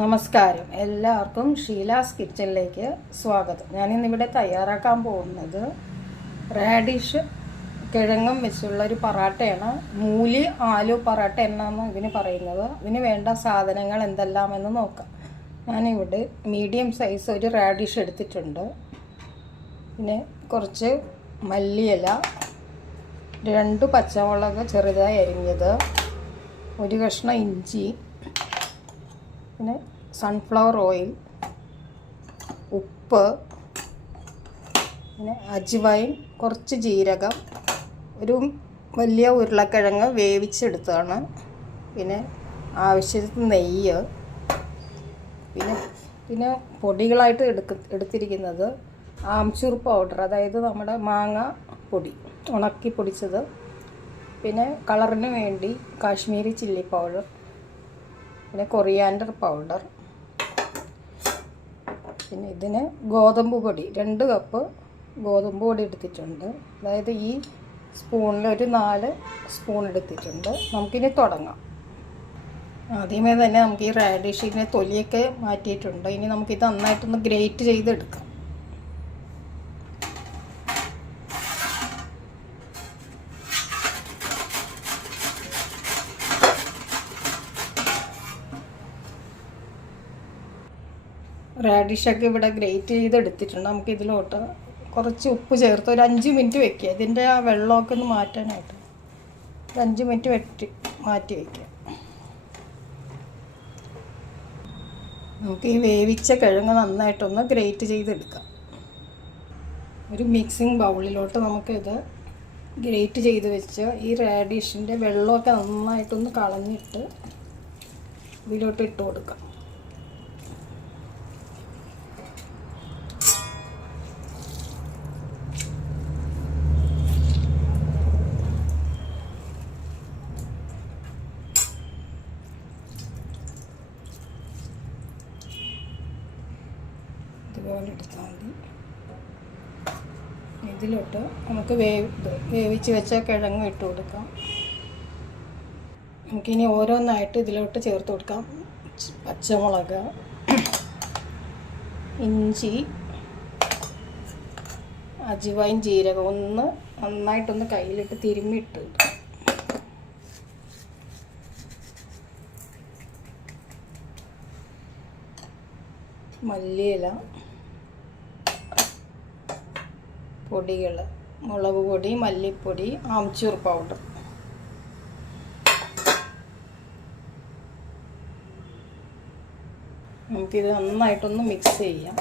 നമസ്കാരം, എല്ലാവർക്കും ഷീലാസ് കിച്ചണിലേക്ക് സ്വാഗതം. ഞാനിന്നിവിടെ തയ്യാറാക്കാൻ പോകുന്നത് റാഡിഷ് കിഴങ്ങും വെച്ചുള്ള ഒരു പറാട്ടയാണ്. മൂലി ആലു പറാട്ട എന്നാണ് ഇതിന് പറയുന്നത്. ഇതിന് വേണ്ട സാധനങ്ങൾ എന്തെല്ലാമെന്ന് നോക്കാം. ഞാനിവിടെ മീഡിയം സൈസ് ഒരു റാഡിഷ് എടുത്തിട്ടുണ്ട്. പിന്നെ കുറച്ച് മല്ലിയില, 2 പച്ചമുളക് ചെറുതായി അരിഞ്ഞത്, ഒരു കഷ്ണം ഇഞ്ചി, പിന്നെ സൺഫ്ലവർ ഓയിൽ, ഉപ്പ്, പിന്നെ അജ്വൈൻ, കുറച്ച് ജീരകം, ഒരു വലിയ ഉരുളക്കിഴങ്ങ് വേവിച്ചെടുത്തതാണ്, പിന്നെ ആവശ്യത്തിന് നെയ്യ്, പിന്നെ പൊടികളായിട്ട് എടുത്തിരിക്കുന്നത് ആംചൂർ പൗഡർ, അതായത് നമ്മുടെ മാങ്ങ പൊടി ഉണക്കി പൊടിച്ചത്, പിന്നെ കളറിന് വേണ്ടി കാശ്മീരി ചില്ലി പൗഡർ, പിന്നെ കൊറിയാൻഡർ പൗഡർ, പിന്നെ ഇതിന് ഗോതമ്പ് പൊടി 2 കപ്പ് ഗോതമ്പ് പൊടി എടുത്തിട്ടുണ്ട്. അതായത് ഈ സ്പൂണിൽ ഒരു 4 സ്പൂൺ എടുത്തിട്ടുണ്ട്. നമുക്കിനി തുടങ്ങാം. ആദ്യമേ തന്നെ നമുക്ക് ഈ റാഡിഷിൻ്റെ തൊലിയൊക്കെ മാറ്റിയിട്ടുണ്ട്. ഇനി നമുക്കിത് നന്നായിട്ടൊന്ന് ഗ്രേറ്റ് ചെയ്തെടുക്കാം. റാഡിഷൊക്കെ ഇവിടെ ഗ്രേറ്റ് ചെയ്തെടുത്തിട്ടുണ്ട്. നമുക്ക് ഇതിലോട്ട് കുറച്ച് ഉപ്പ് ചേർത്ത് ഒരു 5 മിനിറ്റ് വെക്കുക. ഇതിൻ്റെ ആ വെള്ളമൊക്കെ ഒന്ന് മാറ്റാനായിട്ട് ഒരു 5 മിനിറ്റ് മാറ്റി വയ്ക്കുക. നമുക്ക് ഈ വേവിച്ച കിഴങ്ങ് നന്നായിട്ടൊന്ന് ഗ്രേറ്റ് ചെയ്തെടുക്കാം. ഒരു മിക്സിംഗ് ബൗളിലോട്ട് നമുക്കിത് ഗ്രേറ്റ് ചെയ്ത് വെച്ച് ഈ റാഡിഷിൻ്റെ വെള്ളമൊക്കെ നന്നായിട്ടൊന്ന് കളഞ്ഞിട്ട് ഇതിലോട്ട് ഇട്ട് കൊടുക്കാം. ഇതുപോലെ എടുത്താൽ മതി. ഇതിലോട്ട് നമുക്ക് വേവിച്ച് വെച്ച കിഴങ്ങ് ഇട്ട് കൊടുക്കാം. നമുക്കിനി ഓരോന്നായിട്ട് ഇതിലോട്ട് ചേർത്ത് കൊടുക്കാം. പച്ചമുളക്, ഇഞ്ചി, അജ്വൈൻ, ജീരകം ഒന്ന് നന്നായിട്ടൊന്ന് കയ്യിലിട്ട് തിരുമ്മിയിട്ട് മല്ലിയില, പൊടികൾ, മുളക് പൊടി, മല്ലിപ്പൊടി, ആംചൂർ പൗഡർ, നമുക്കിത് നന്നായിട്ടൊന്ന് മിക്സ് ചെയ്യാം.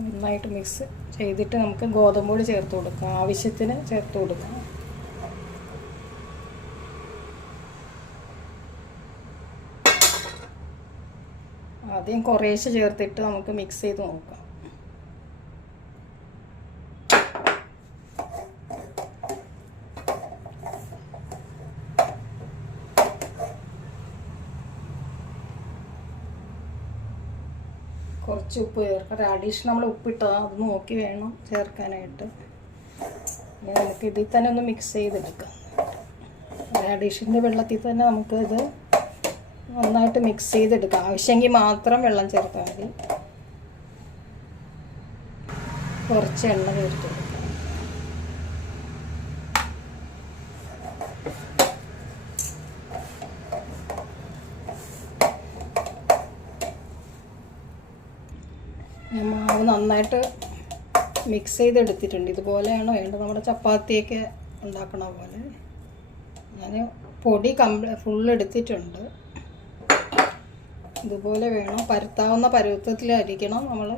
നന്നായിട്ട് മിക്സ് ചെയ്തിട്ട് നമുക്ക് ഗോതമ്പ് പൊടി ചേർത്ത് കൊടുക്കാം. ആവശ്യത്തിന് ചേർത്ത് കൊടുക്കാം. ആദ്യം കുറേശ്ശെ ചേർത്തിട്ട് നമുക്ക് മിക്സ് ചെയ്ത് നോക്കാം. കുറച്ച് ഉപ്പ് ചേർക്കാം. റാഡിഷ് നമ്മൾ ഉപ്പിട്ടതാണ്, അത് നോക്കി വേണം ചേർക്കാനായിട്ട്. ഇനി നമുക്ക് ഇതിൽ തന്നെ ഒന്ന് മിക്സ് ചെയ്തെടുക്കാം. റാഡിഷിൻ്റെ വെള്ളത്തിൽ തന്നെ നമുക്കിത് നന്നായിട്ട് മിക്സ് ചെയ്തെടുക്കാം. ആവശ്യമെങ്കിൽ മാത്രം വെള്ളം ചേർത്താൽ മതി. കുറച്ച് എണ്ണ ചേർത്ത് കൊടുക്കാം. മാവ് നന്നായിട്ട് മിക്സ് ചെയ്തെടുത്തിട്ടുണ്ട്. ഇതുപോലെയാണ് വേണ്ടത്, നമ്മുടെ ചപ്പാത്തിയൊക്കെ ഉണ്ടാക്കണ പോലെ. ഞാൻ പൊടി ഫുൾ എടുത്തിട്ടുണ്ട്. ഇതുപോലെ വേണം, പരത്താവുന്ന പരുവത്തിലായിരിക്കണം നമ്മൾ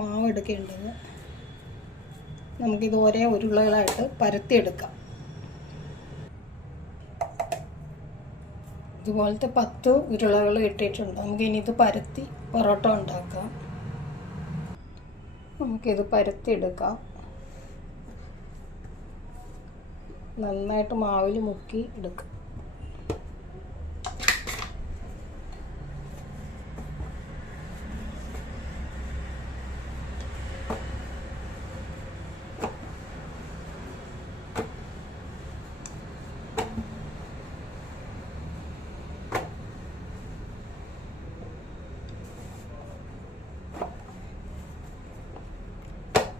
മാവ് എടുക്കേണ്ടത്. നമുക്കിത് ഒരേ ഉരുളകളായിട്ട് പരത്തിയെടുക്കാം. ഇതുപോലത്തെ 10 ഉരുളകൾ ഇട്ടിട്ടുണ്ട്. നമുക്കിനി ഇത് പരത്തി പൊറോട്ട ഉണ്ടാക്കാം. നമുക്കിത് പരത്തിയെടുക്കാം. നന്നായിട്ട് മാവിൽ മുക്കി എടുക്കാം.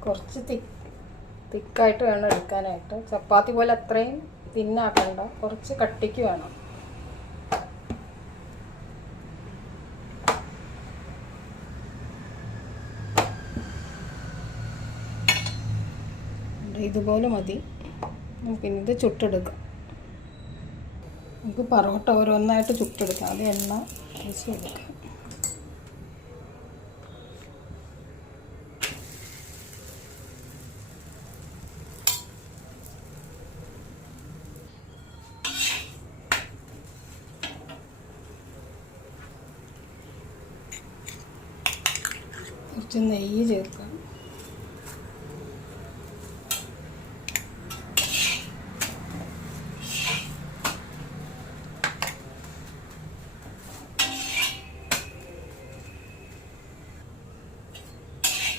കുറച്ച് തിക്കായിട്ട് വേണം എടുക്കാനായിട്ട്. ചപ്പാത്തി പോലെ അത്രയും തിന്നാക്കണ്ട, കുറച്ച് കട്ടിക്ക് വേണം. ഇതുപോലെ മതി. നമുക്കിനി ഇത് ചുട്ടെടുക്കാം. നമുക്ക് പൊറോട്ട ഓരോന്നായിട്ട് ചുട്ടെടുക്കാം. അത് എണ്ണ ഒഴിച്ച് കൊടുക്കാം. കുറച്ച് നെയ്യ് ചേർക്കാം.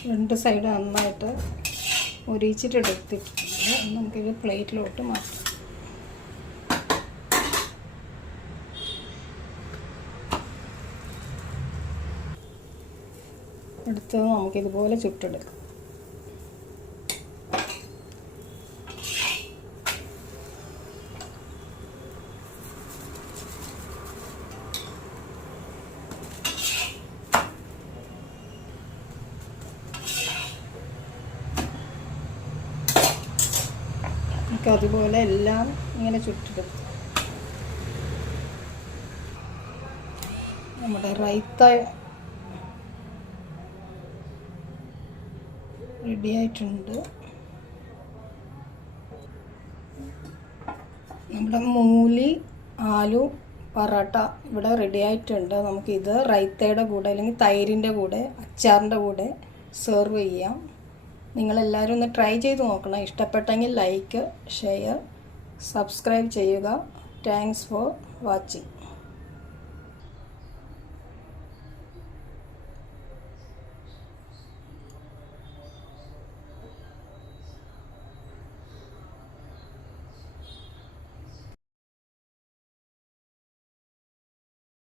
രണ്ട് സൈഡ് നന്നായിട്ട് ഒരിച്ചിട്ട് എടുത്തിട്ടുണ്ട്. നമുക്കിത് പ്ലേറ്റിലോട്ട് മാറ്റാം. അടുത്തത് നമുക്കിതുപോലെ ചുട്ടെടുക്കാം. നമുക്ക് അതുപോലെ എല്ലാം ഇങ്ങനെ ചുട്ടെടുക്കാം. നമ്മുടെ റൈത്ത റെഡി ആയിട്ടുണ്ട്. നമ്മുടെ മൂലി ആലു പൊറോട്ട ഇവിടെ റെഡി ആയിട്ടുണ്ട്. നമുക്കിത് റൈത്തയുടെ കൂടെ അല്ലെങ്കിൽ തൈരിൻ്റെ കൂടെ അച്ചാറിൻ്റെ കൂടെ സെർവ് ചെയ്യാം. നിങ്ങളെല്ലാവരും ഒന്ന് ട്രൈ ചെയ്ത് നോക്കണം. ഇഷ്ടപ്പെട്ടെങ്കിൽ ലൈക്ക്, ഷെയർ, സബ്സ്ക്രൈബ് ചെയ്യുക. Thanks for watching.